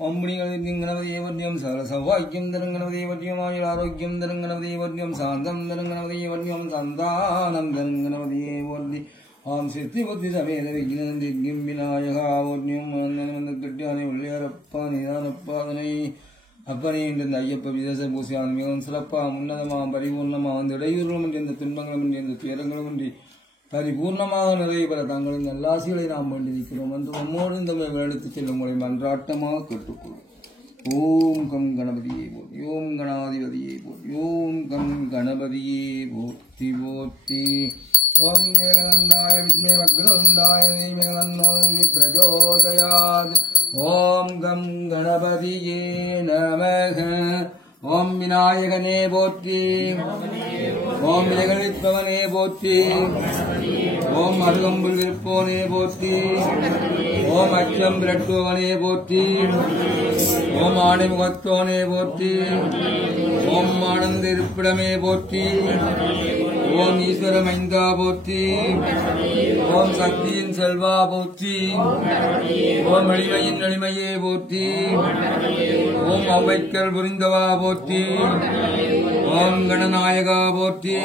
Omnigadinganavadiyam Sarasavakyam Daranganavadiyam Ayararogyam Daranganavadiyam Sandam Daranganavadiyam Sandanam Daranganavadiyam Om Siddhi Buddhi Sameda Vigyanandigyam Vinayaka Vodnyam Mandanamandakatyani Ulliyarappa Nidanappadanai Appani in the Ayappa Vidasa Busyan Milan Sarapa Munadama Paripurnama and the Rayurman in the Timbangalam in the Tirangalamandi Paripurnama and Ray Paratangal in the last year in Amandi Kilomantu more in the Verde Chilamuri Mandratama Kutuku. Om Kam Ganabadi, Yom Ganadi, Yom Kam Ganabadi, Bhoti Bhoti. Om Yagandaya Vidme Vagrundaya Nimelan Vitrajodayad. Om Gam Ganapatiye Namaha. Om Vinayakane Bhoti. Om Vilaganitpavane Bhoti. Om Adugambul Virpone Bhoti. Om Acham Brattovane Bhoti. Om Animugattone Bhoti. Om Anandirpudame Bhoti. Om Iswara Mainda Bhoti. Om Saktin Selva Bhoti. Om Alimayin Alimaye Bhoti. Om Avaikal Burindava Bhoti. Om Gananayaka Bhoti.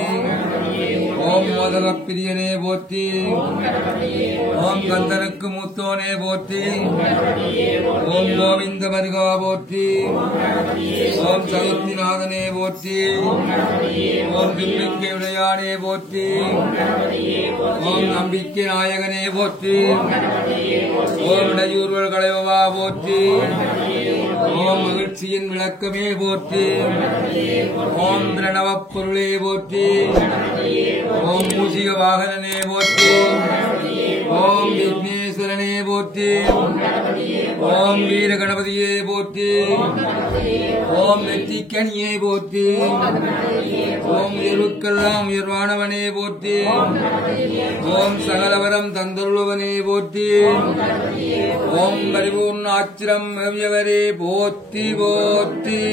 Om Madarapidiyane Bhoti. Om Gandarakkumutone Bhoti. Om Govinda Varga Bhoti. Om Sagattinadane Bhoti. Om Dimmikke Udayane Bhoti. Om Nambikke Nayakane Bhoti. Om Nayurval Kalayava Bhoti. Om Magirchiyin Vilakkame Bhoti. Om Dranavappurule Bhoti. Om Musiga Vahanane Bhoti. Om Vigneswarane Bhoti. Om Veera Ganapatiye Bhoti. Om Nettikaniye Bhoti. Om Yerukkallam Yervanavane Bhoti. Om Sagalavaram Tanduruvane Bhoti. Om Paripurnachram Avyavare Bhoti Bhoti.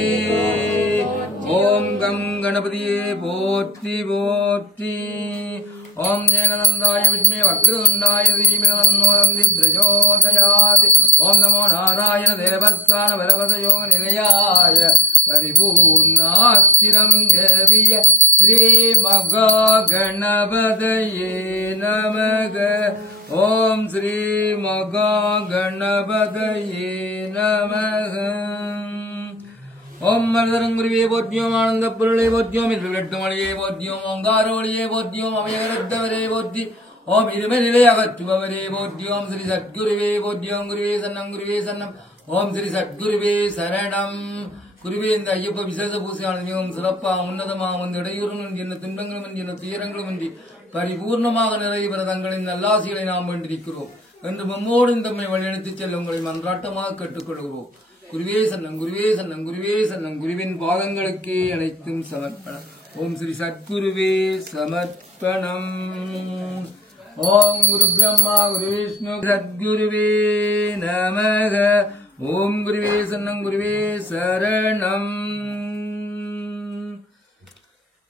Om Gam Ganapatiye Bhoti Bhoti. Om Nyanandaya Vidme Vagrundaya Dhimanannodandi Prajodayati. Om Namo Narayana Devasana Varavada Yoga Nilayaya Paripurnachiram Deviya Sri Magha Ganapataye Namaha. Om Sri Magha Ganapataye Namaha. Om Mardaranguriye Bodhyom Anandapurale Bodhyom Irvigattamaliye Bodhyom Omgaroliye Bodhyom Amyagaradavare Bodhi Om Irumenile Agatuvavare Bodhyom Sri Satguruve Bodhyom Guruve Sannam Guruve Sannam Om Sri Satguruve Saranam Guruve in the Ayappa Visasa Pusanam Sarapa Unadama and the Rayurun in the Timbangalam and the Tirangalamandi Paripurnama and Rayvaradangal in the last year in Amandikuro and the more in the Mevadetichalangal Mandratama Katukuru. Guruve Sannam Guruve Sannam Guruve Sannam Guruvin Padangalake Anaithum Samarpana. Om Sri Satguruve Samarpanam. Om Guru Brahma Guru Vishnu Satguruve Namaha. Om Guruve Sannam Guruve Saranam.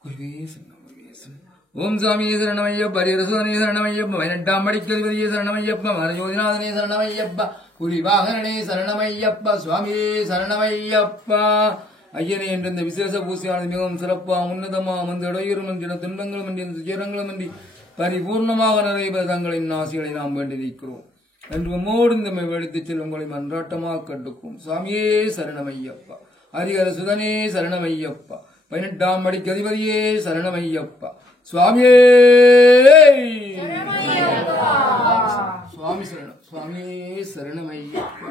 Guruve Sannam Guruve Sannam. Om Swami Saranamayappa Parirasudane Saranamayappa Vainattammadikkalivadiye Saranamayappa Marajodinadane Saranamayappa Purivahanane Saranamayappa Swami Saranamayappa Ayane and the Visasa Pusian Migam Sarapa Munadama Mandarayaman Timbangalam and Jerangalamandi Paripurnama and Araba Dangal in Nasia in Ambandikro. And more in the Mevadi Chilamali Mandratama Katukum Swami Saranamayappa Ariara Sudane Saranamayappa Vainattammadikkalivadiye Saranamayappa Swami Swami Swami Saranamayappa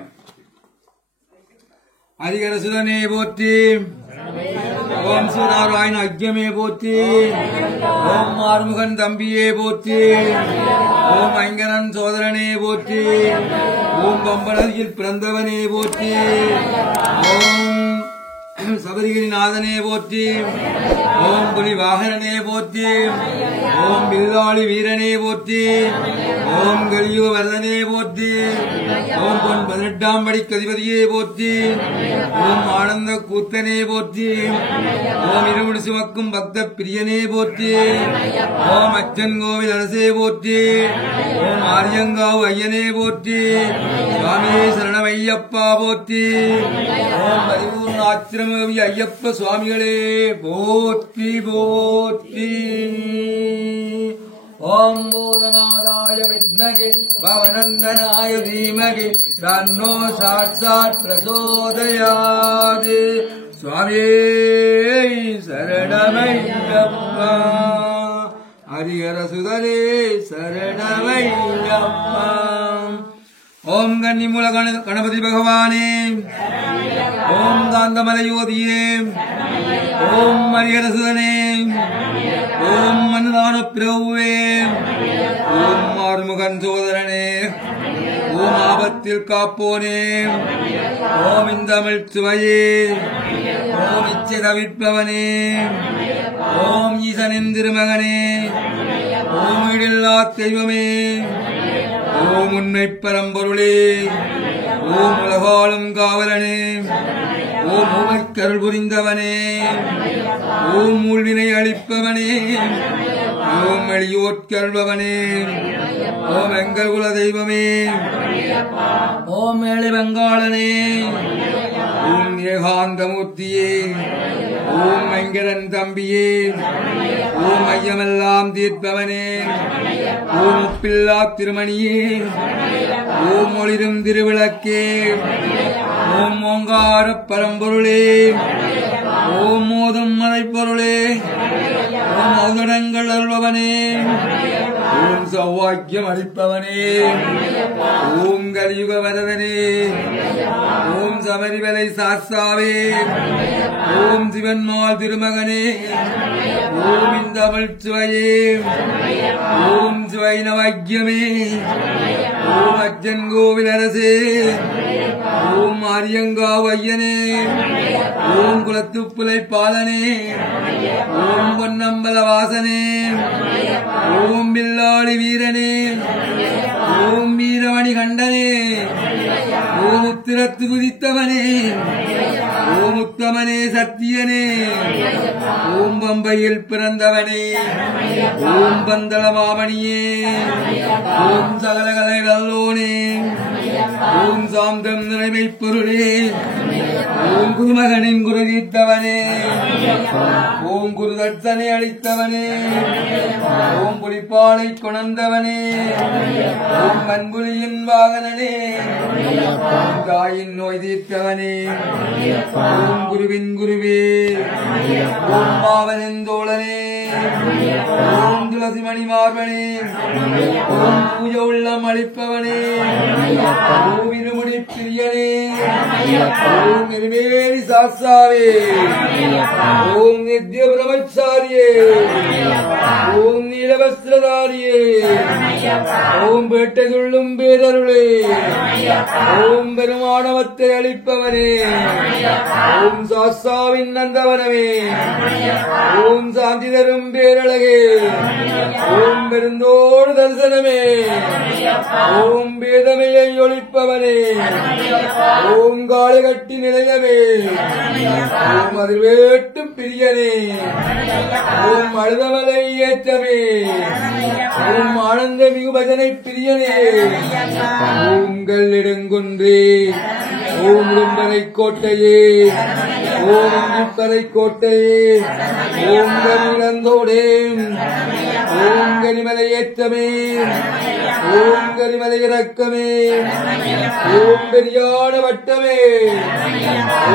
Arigara Sudane Bhoti Om Surarayana Ajyame Bhoti Om Marmukhan Tambiye Bhoti Om Aingaran Sodarane Bhoti Om Bambanagil Prandavane Bhoti Om சபரிகிரிநாதனே போற்றி. ஓம் புலி வாகனனே போற்றி. ஓம் வில்லாளி வீரனே போற்றி. ஓம் கலியுக வரதனே போற்றி. ஓம் பொன் 18ஆம் படி கதிபதியே போற்றி. ஓம் ஆனந்த கூத்தனே போற்றி. ஓம் இருமுடி சுமக்கும் பக்த பிரியனே போற்றி. ஓம் அச்சன் கோவில் அரசே போற்றி. ஓம் ஆரியங்காவு ஐயனே போற்றி. சுவாமியே சரணமையப்பா போற்றி. ஓம் பரிபூர்ண ஆச்சிரமகவி ஐயப்ப சுவாமிகளே போற்றி போற்றி. ஓம் பூதநாதாய வித்மகே பவநந்தனாய தீமகி தன்னோ சாட்சாத் பிரசோதயாத். சுவாமியே சரணமையப்பா. ஹரிஹர சுதரே சரணமையப்பா. ஓம் கன்னிமூல கணபதி பகவானே. ஓம் காந்தமலையோதியே. ஓம் ஹரிஹர சுதனே. ஓம் அன்னதான பிரபுவே. ஓம் ஆறுமுகன் சோதரனே. ஓம் ஆபத்தில் காப்போனே. ஓம் இந்தமிழ் சுவையே. ஓம் இச்சை தவிர்ப்பவனே. ஓம் ஈசனின் திருமகனே. ஓம் ஈடில்லா தெய்வமே. ஓம் உண்மை பரம்பொருளே. ஓம் உலகாளும் காவலனே. ஓம் ஊமைக்கருள் புரிந்தவனே. ஓம் மூழ்வினை அளிப்பவனே. ஓம் எளியோட்கருள்பவனே. ஓம் எங்கள் குல தெய்வமே. ஓம் ஏழை வெங்காளனே. ஓம் ஏகாந்தமூர்த்தியே. ஓம் வெங்கடன் தம்பியே. ஓம் ஐயமெல்லாம் தீர்ப்பவனே. ஓம் உப்பில்லா திருமணியே. ஓம் ஒளிரும் திருவிளக்கே. ஓம் ஓங்கார பரம்பொருளே. ஓம் மோதும் மறைப்பொருளே. ஓம் ஔதடங்கள் அருள்பவனே. ஓம் சௌவாக்கியம் அளிப்பவனே. ஓம் கலியுக வரதனே. ஓம் சபரிமலை சாஸ்தாவே. ஓம் சிவன்மால் திருமகனே. ஓம் இந்தமிழ் சுவையே. ஓம் சிவைனவாக்கியமே. ஓம் அச்சன் கோவில் அரசே. ஓம் ஆரியங்காவு ஐயனே. ஓம் குலத்துப்புலை பாலனே. ஓம் பொன்னம்பல வாசனே. ஓம் வில்லாளி வீரனே. ஓம் வீரமணி கண்டனே. ஓம் உத்திரத்து குதித்தவனே. ஓம் உத்தமனே சத்தியனே. ஓம் பம்பையில் பிறந்தவனே. ஓம் பந்தள மாமணியே. ஓம் சகலகலை வல்லோனே. ஓம் சாந்தம் நிறைமை பொருளே. ஓம் குருமகனின் குருதீர்த்தவனே. ஓம் குரு தட்சனை அளித்தவனே. ஓம் புலிப்பாலை கொணர்ந்தவனே. ஓம் பண்புலியின் வாகனனே. தாயின் நோய் தீர்த்தவனே. ஓம் குருவின் குருவே. ஓம் பாவனின் தோழனே. ஓம் துளசி மணி மார்பனே. ஓம் பூஜ உள்ளம் அளிப்பவனே. ஓம் இருமுடி பிரியனே. ஓம் நிர்வேணி சாஸ்தாவே. ஓம் நித்ய பிரம்மச்சாரியே. ஓம் நீலவஸ்திரதாரியே. ஓம் பேட்டை சொல்லும் பேரருளே. ஓம் பெருமானவத்தை அளிப்பவனே. ஓம் சாஸ்தாவின் நந்தவனமே. ஓம் சாந்தி தரும் பேரழகே. ஓம் பெருந்தோடு தரிசனமே. ஓம் வேதமையை ஒழிப்பவனே. ஓம் காலை கட்டி நிலையவே. ஓம் அதிர்வேட்டும் பிரியனே. ஓம் அழுதமலை ஏற்றமே. ஓம் ஆனந்த மிகு பஜனை பிரியனே. ஓம் கல்லிடுங்குன்றே. ஓம் உம்பரை கோட்டையே. ஓம் உப்பரை கோட்டையே. ஓம் கரிநந்தோடே. ஓம் கரிமலை ஏற்றமே. ஓம் கரிமலை இறக்கமே. ஓம் பெரியான வட்டமே.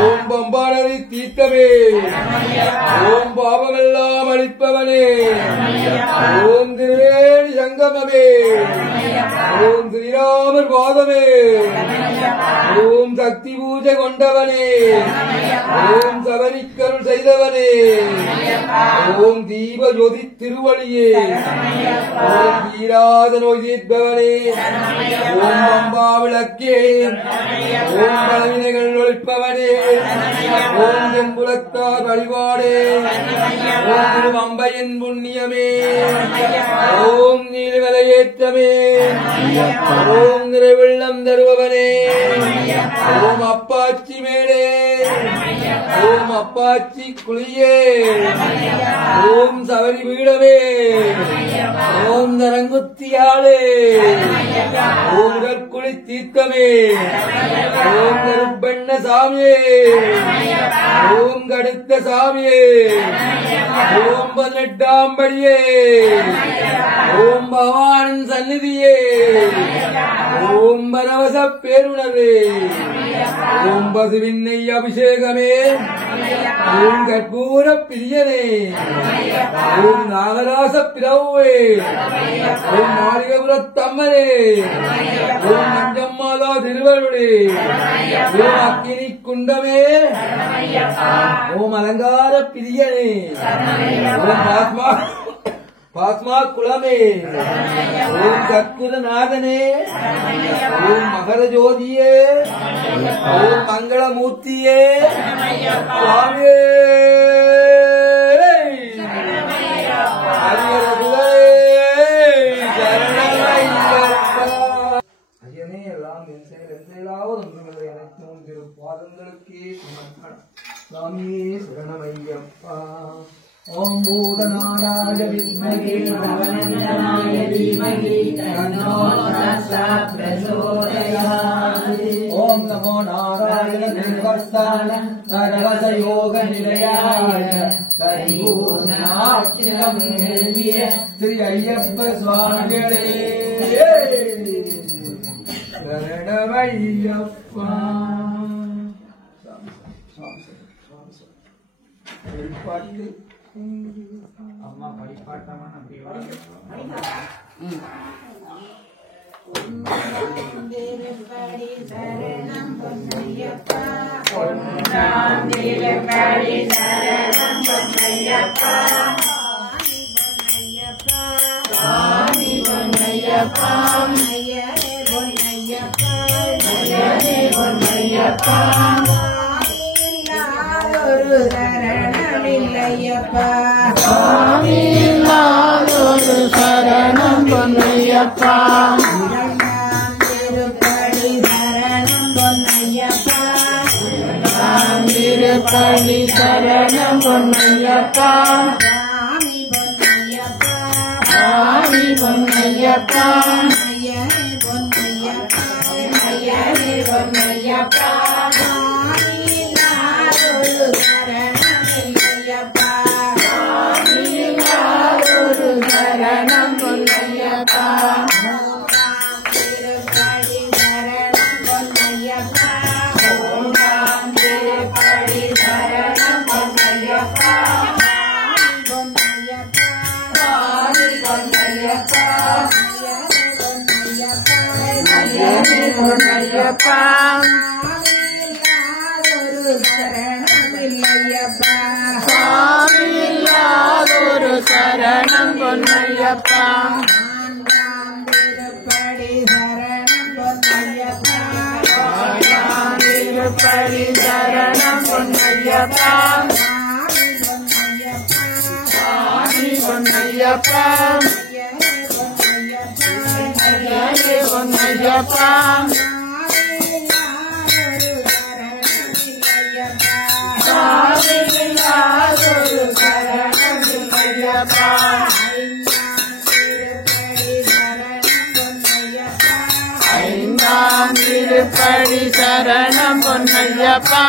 ஓம் பம்பானதி தீர்த்தமே. ஓம் பாவமெல்லாம் அளிப்பவனே. ஓம் திருவேணி சங்கமமே. ஓம் ஸ்ரீராமர் பாதமே. ஓம் சக்தி பூஜை கொண்டவனே ஓம் சபரிக்கருள் செய்தவனே ஓம் தீப ஜோதி திருவழியே ஓம் தீராத நோய் தீர்ப்பவனே ஓம் அம்பா விளக்கே ஓம் பலவினைகள் ஒழிப்பவனே ஓம் செம்புலத்தார் வழிபாடே ஓம் திருவம்பையின் புண்ணியமே ஓம் நீர்மலையேற்றமே ஓம் நிறைவெள்ளம் தருபவனே ஓம் அப்பாச்சி மேடே ஓம் அப்பாச்சி குளியே ஓம் சபரி பீடமே ஓம் நரங்குத்தியாளே ஓம் கற்குளி தீர்க்கமே ஓம் கருப்பெண்ண சாமியே ஓம் கடுத்த சாமியே ஓம் 18ஆம் படியே ஓம் பவானின் சந்நிதியே ஓம் பரவச பேருணவே ஓம் பசுவின்னை அபிஷேகமே ஓம் கற்பூர பிரியனே ஓம் நாகராச பிரவே ஓம் மாளிகபுரத்தம்மனே ஓம் நஞ்சம்மாதா திருவருளே ஓம் அக்கினி குண்டமே ஓம் அலங்கார பிரியனே ஓம் பாஸ்மா குலமே ஓம் சத்குருநாதனே ஓம் மகர ஜோதியே ஓம் மங்களமூர்த்தியே சுவாமியே ஐயனே எல்லாம் திருப்பாதங்களுக்கே சுவாமியே சரணமையப்பா ஓம் பூதநாராய வித்மகே பவனந்தனாய தீமஹி தன்னோ சாஸ்தாத் பிரச்சோதயாத் ஓம் நமோ நாராயண நிர்வஸ்தான சர்வத யோக நிலையாய பரிபூர்ணாட்சியம் நிர்விய ஸ்ரீ ஐயப்ப சுவாமிகளே சரணமையப்பா பாட்டு அம்மா படிப்பாட்டமான சரணம் பொன்னையப்பா ஒரு சரணமில்லையப்பா ஒரு சரணம் பொன்னையப்பா திருப்படி சரணம் பொன்னையப்பா திருப்படி சரணம் பொன்னையப்பா சாமி பொன்னையப்பா பொன்னையப்பா சரணம் பொன்னையப்பா திருப்படி சரணம் பொன்னையப்பா திருப்படி சரணம் பொன்னையப்பா பொன்னையப்பா பொன்னையப்பா ஒரு சரணமில்லையப்பா ஒரு சரணம் பொன்னையப்பா திருப்படி சரணம் பொன்னையப்பா திருப்படி சரணம் பொன்னையப்பா பொன்னையப்பா பொன்னையப்பா ஒரு சரணமில்லையப்பா ஐந்தாம் திருப்படி சரணம் பொன்னையப்பா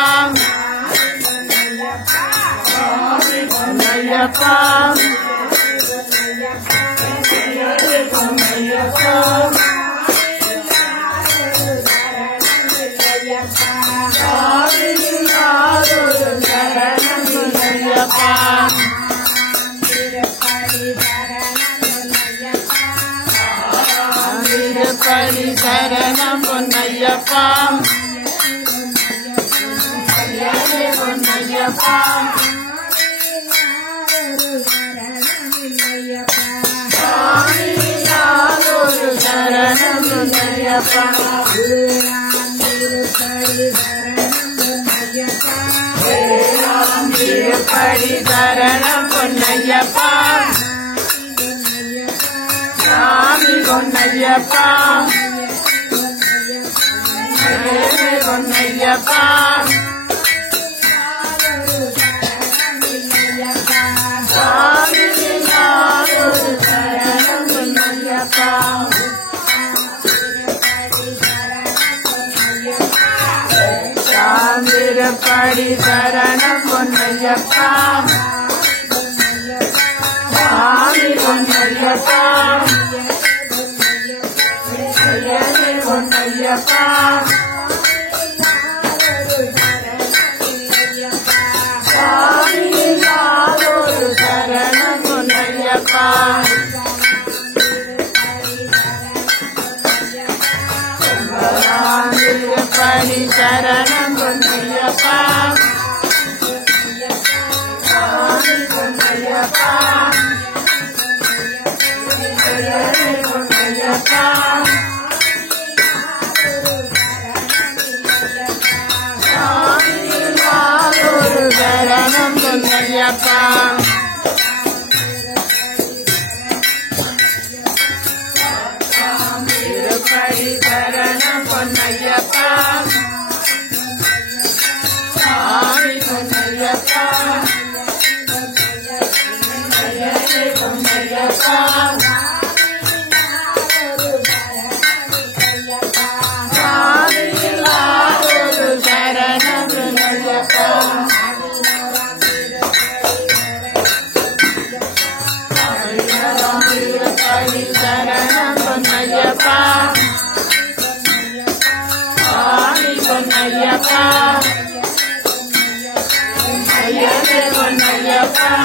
பொன்னையப்பா பொன்னையப்பா திருப்படி சரணம் பொன்னையப்பா திருப்படி சரணம் பொன்னையப்பா சாமி பொன்னையப்பா பொன்னையப்பா சாமி சரணம் பொன்னையப்பா திருப்படி சரணம் பொன்னையப்பா சாமி பொன்னையப்பா பொன்னையப்பா சாமி நாளொரு சரணம் பொன்னையப்பா திருப்படி சரணம் பொன்னையப்பா சாமி பொன்னையப்பா பொன்னையப்பா சாமி நாளொரு சரணம் பொன்னையப்பா திருப்படி சரணம் பொன்னையப்பா சாமி பொன்னையப்பா பொன்னையப்பா சாமி நாளொரு சரணம் பொன்னையப்பா திருப்படி சரணம் பொன்னையப்பா சாமி பொன்னையப்பா பொன்னையப்பா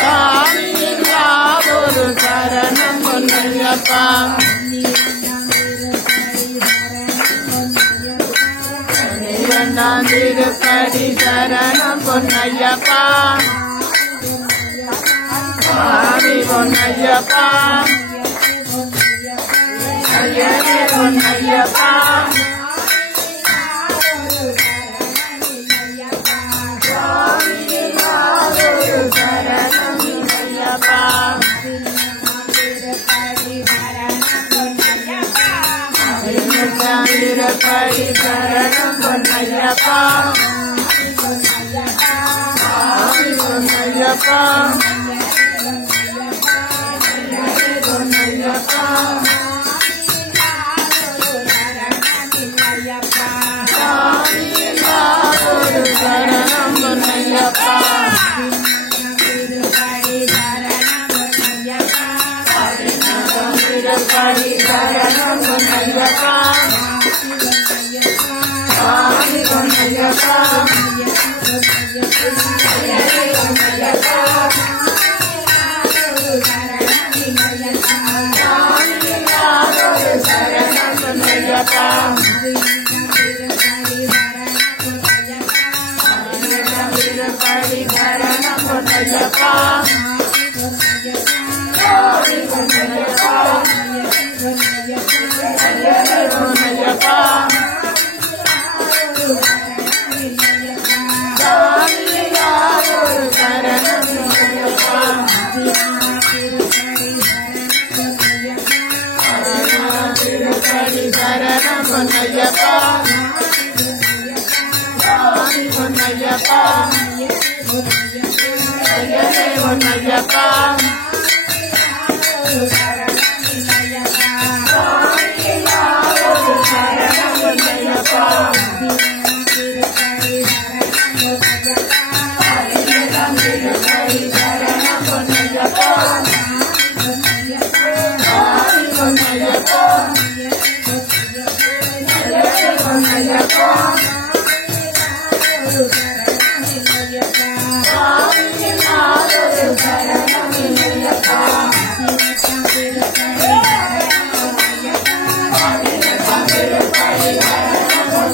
சாமி நாளொரு சரணம் பொன்னையப்பா திருப்படி சரணம் பொன்னையப்பா சாமி பொன்னையப்பா பொன்னையப்பா சாமி நாளொரு சரணம் பொன்னையப்பா திருப்படி சரணம் பொன்னையப்பா சாமி பொன்னையப்பா பொன்னையப்பா சாமி நாளொரு சரணம் பொன்னையப்பா திருப்படி சரணம் பொன்னையப்பா சாமி பொன்னையப்பா பொன்னையப்பா சாமி நாளொரு சரணம் பொன்னையப்பா திருப்படி சரணம் பொன்னையப்பா சாமி பொன்னையப்பா பொன்னையப்பா சாமி நாளொரு சரணம் பொன்னையப்பா திருப்படி சரணம் பொன்னையப்பா சாமி பொன்னையப்பா பொன்னையப்பா சாமி நாளொரு சரணம் பொன்னையப்பா திருப்படி சரணம் பொன்னையப்பா சாமி பொன்னையப்பா பொன்னையப்பா சாமி நாளொரு சரணம் பொன்னையப்பா திருப்படி சரணம்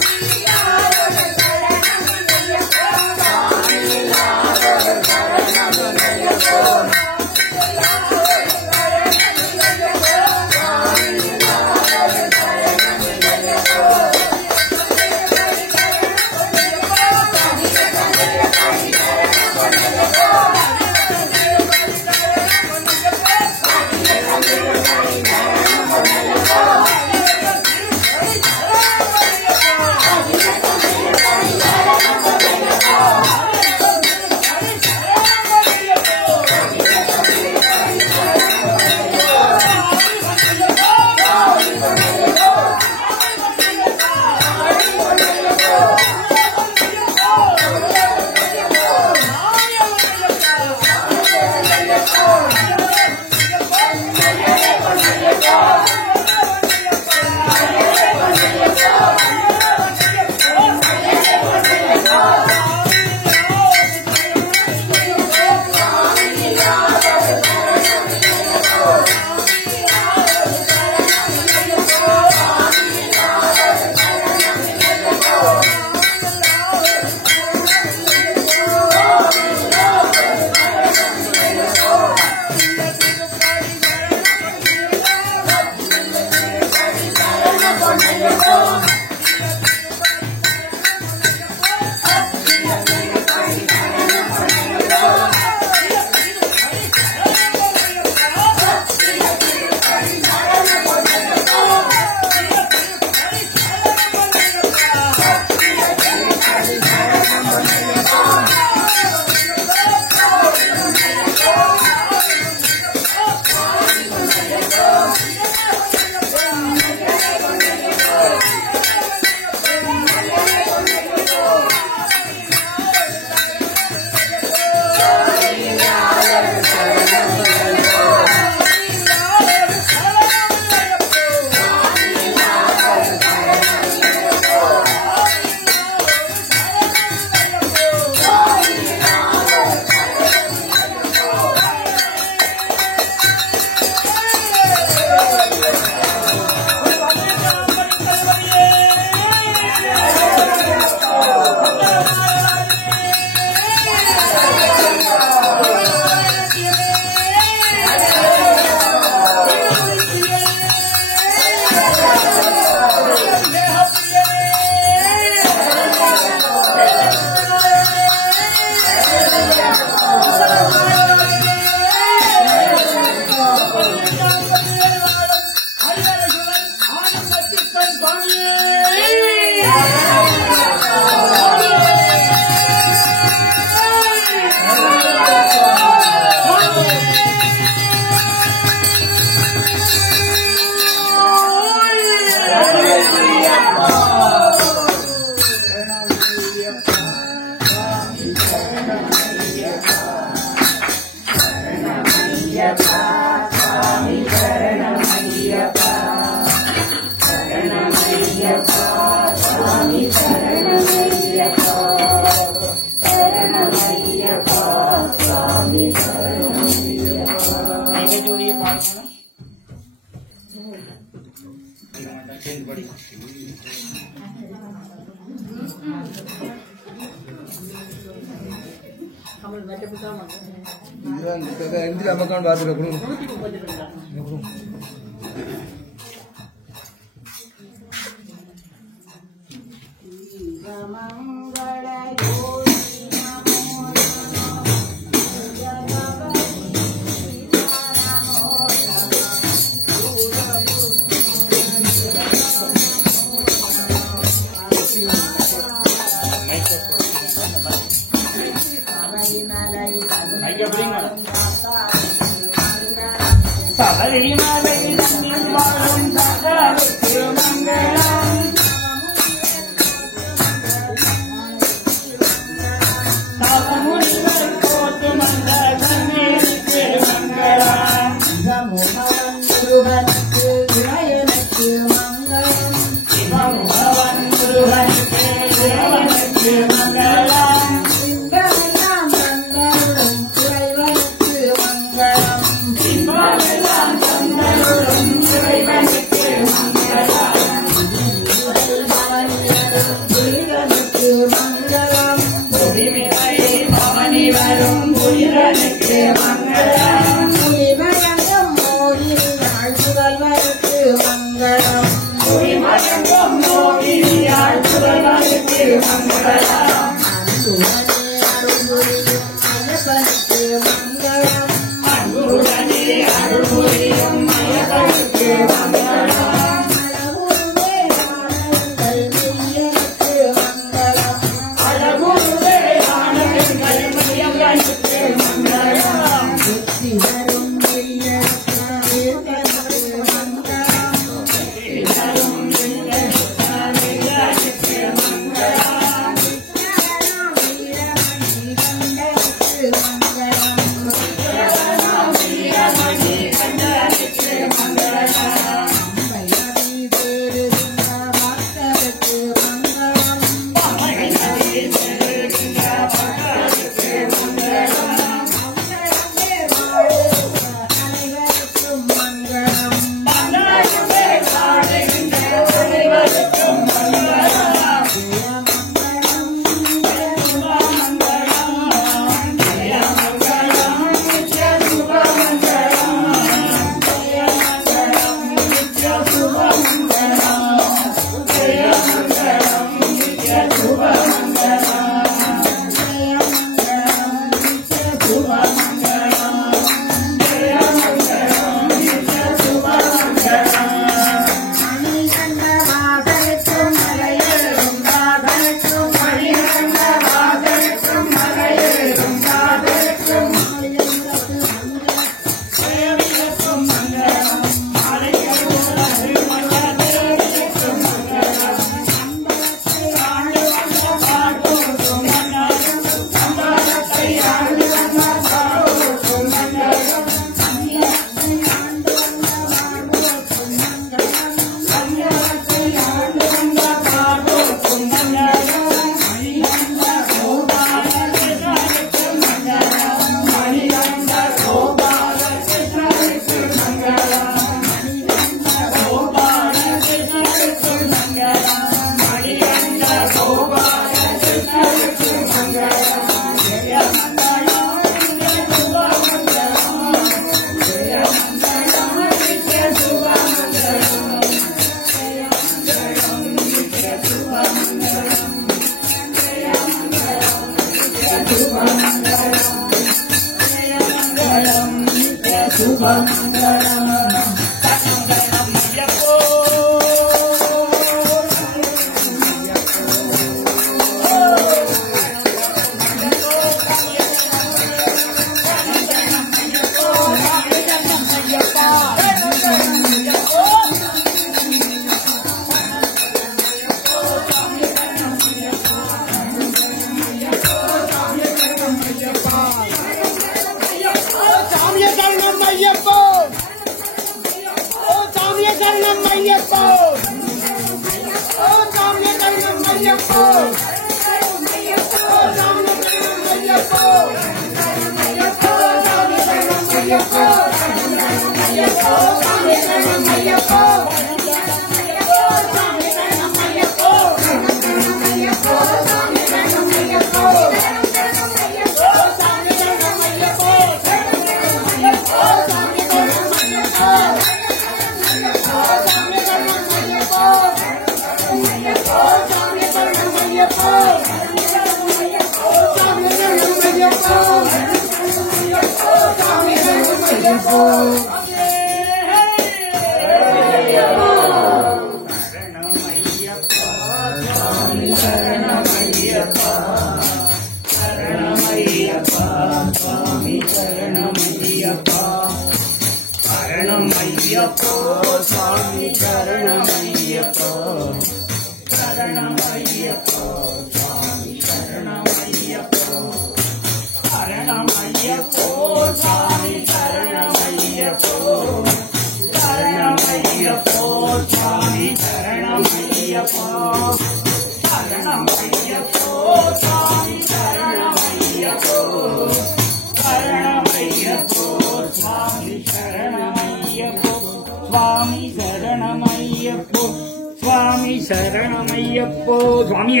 Swami Saranamayyappo Swami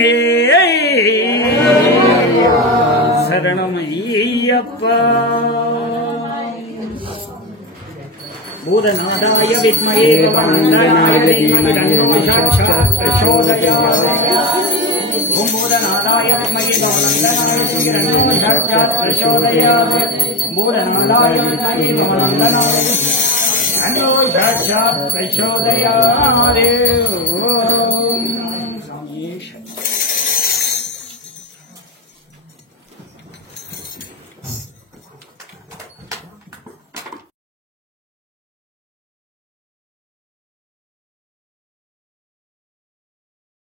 Saranamayyappa Bhudanadaya Vidmaye Vavanandaya Dhimari Tannō Sakshat Prachodayāt Om Bhudanadaya Vidmaye Vavanandaya Dhimari Tannō Sakshat Prachodayāt Bhudanadaya Vidmaye Vavanandaya Tannō Sakshat Prachodayāt